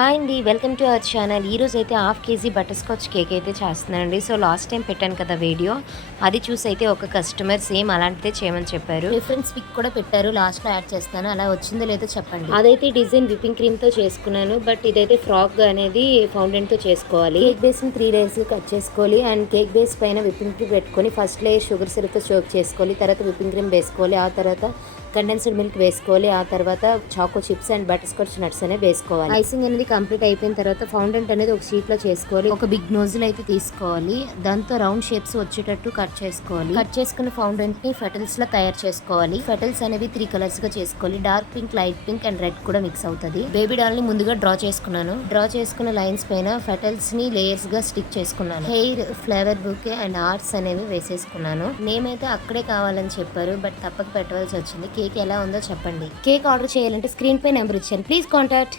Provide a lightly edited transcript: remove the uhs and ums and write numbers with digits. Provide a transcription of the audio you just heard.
Hi అండి. Welcome to our channel. ఈరోజు అయితే half KG butter scotch cake అయితే చేస్తున్నానండి. సో లాస్ట్ టైం పెట్టాను కదా వీడియో, అది చూసి అయితే ఒక కస్టమర్ సేమ్ అలాంటిదే చేయమని చెప్పారు. రిఫరెన్స్ పిక్ కూడా పెట్టారు, లాస్ట్లో యాడ్ చేస్తాను. అలా వచ్చిందో లేదో చెప్పండి. అదైతే డిజైన్ విప్పింగ్ క్రీమ్తో చేసుకున్నాను, బట్ ఇదైతే ఫ్రాక్ అనేది ఫౌండైన్తో చేసుకోవాలి. కేక్ బేస్ని 3 లేయర్స్ కట్ చేసుకోవాలి అండ్ కేక్ బేస్ పైన విప్పింగ్ క్రీమ్ పెట్టుకొని ఫస్ట్ లేయర్ షుగర్ సిరప్తో సోక్ చేసుకోవాలి. తర్వాత విప్పింగ్ క్రీమ్ వేసుకోవాలి, ఆ తర్వాత కండెన్స్డ్ మిల్క్ వేసుకోవాలి, ఆ తర్వాత choco chips and butter scotch nuts అనేవి వేసుకోవాలి. ఐసింగ్ అనేది కంప్లీట్ అయిపోయిన తర్వాత ఫౌండెంట్ అనేది ఒక షీట్ లో చేసుకోవాలి. ఒక బిగ్ నోజిల్ అయితే తీసుకోవాలి, దాంతో రౌండ్ షేప్స్ వచ్చేటట్టు కట్ చేసుకోవాలి. కట్ చేసుకున్న ఫౌండెంట్ ని ఫెటల్స్ లా తయారు చేసుకోవాలి. ఫెటల్స్ అనేవి 3 కలర్స్ గా చేసుకోవాలి. Dark pink, light pink and red కూడా మిక్స్ అవుతుంది. బేబీ డాల్ ని ముందుగా డ్రా చేసుకున్నాను. డ్రా చేసుకున్న లైన్స్ పైన ఫెటల్స్ ని లేయర్స్ గా స్టిక్ చేసుకున్నాను. Hair, flavour bouquet and arts అనేవి వేసేసుకున్నాను. నేమ్ అయితే అక్కడే కావాలని చెప్పారు, బట్ తప్పక పెట్టవలసి వచ్చింది. కేక్ ఎలా ఉందో చెప్పండి. కేక్ ఆర్డర్ చేయాలంటే స్క్రీన్ పై నెంబర్ ఇచ్చాను, ప్లీజ్ కాంటాక్ట్.